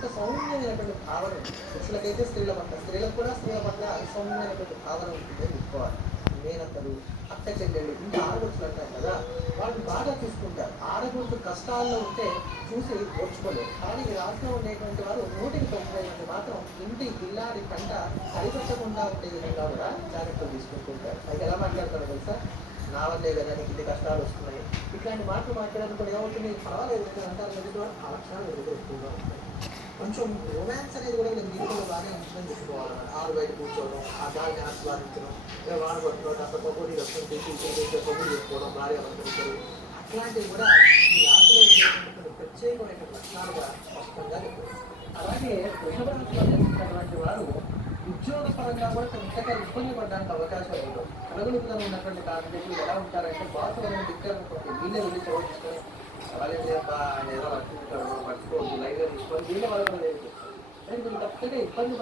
ఒక సౌమ్యమైనటువంటి భావన ఉంది. పురుషులకైతే స్త్రీల పట్ల, స్త్రీలకు కూడా స్త్రీల పట్ల సౌమ్యమైనటువంటి భావన ఉంటుంది అని చెప్పుకోవాలి. మేనత్తలు, అక్క చెల్లెళ్ళు, ఇంకా ఆడపడుచులు అంటారు కదా, వాళ్ళు బాగా చూసుకుంటారు. ఆడపడుచు కష్టాల్లో ఉంటే చూసి ఓర్చుకోలేరు. కానీ ఈ రాష్ట్రంలో ఉండేటువంటి వారు 100% మాత్రం ఇంటి ఇల్లాడి కంట సరిపెట్టకుండా ఉండే విధంగా కూడా జాగ్రత్తలు తీసుకుంటుంటారు. అది ఎలా మాట్లాడతారో తెలుసా? నా వల్లే కదా నీకు ఇన్ని కష్టాలు వస్తున్నాయి, ఇట్లాంటి మాటలు మాట్లాడడానికి కూడా ఏమవుతుంది, పర్వాలేదు కదా అంటారు. ఎదుటి ఆ లక్షణాలు ఎదుటి ఎక్కువగా ఉంటాయి. కొంచెం రొమాన్స్ అనేది కూడా వీళ్ళకి జీవితంలో బాగానే ఉంటుందని చెప్పుకోవాలన్నమాట. ఆరు బయట కూర్చోవడం, ఆ గాలిని ఆస్వాదించడం, ఇలా వాడబడుతున్నాడు కాస్త పకోడీ రసం చేసి పకోడీ చేసుకోవడం, భార్య అలంకరించడం, అట్లాంటివి కూడా ఈ రాశిలో ఉండేటువంటి ప్రత్యేకమైనటువంటి లక్షణాలుగా స్పష్టంగా చెప్పారు. అలాగే వృషభ రాశిలో జన్మించినటువంటి వారు ఉద్యోగ పరంగా కూడా ఇంతగా ఇబ్బంది పడడానికి అవకాశం ఉండదు. కలగలుగుతూ ఉన్నటువంటి కార్మికులు ఎలా ఉంటారంటే బాస్ ఎవరైనా దిక్కారు వీళ్ళే వెళ్ళి చోటిస్తారు, అలాగే ఆయన ఏదో వర్తించారు, మర్చిపోవద్దు, లైవ్గా తీసుకొని వీళ్ళ వరకు లేదు. వీళ్ళు తప్పగా ఇబ్బంది పడే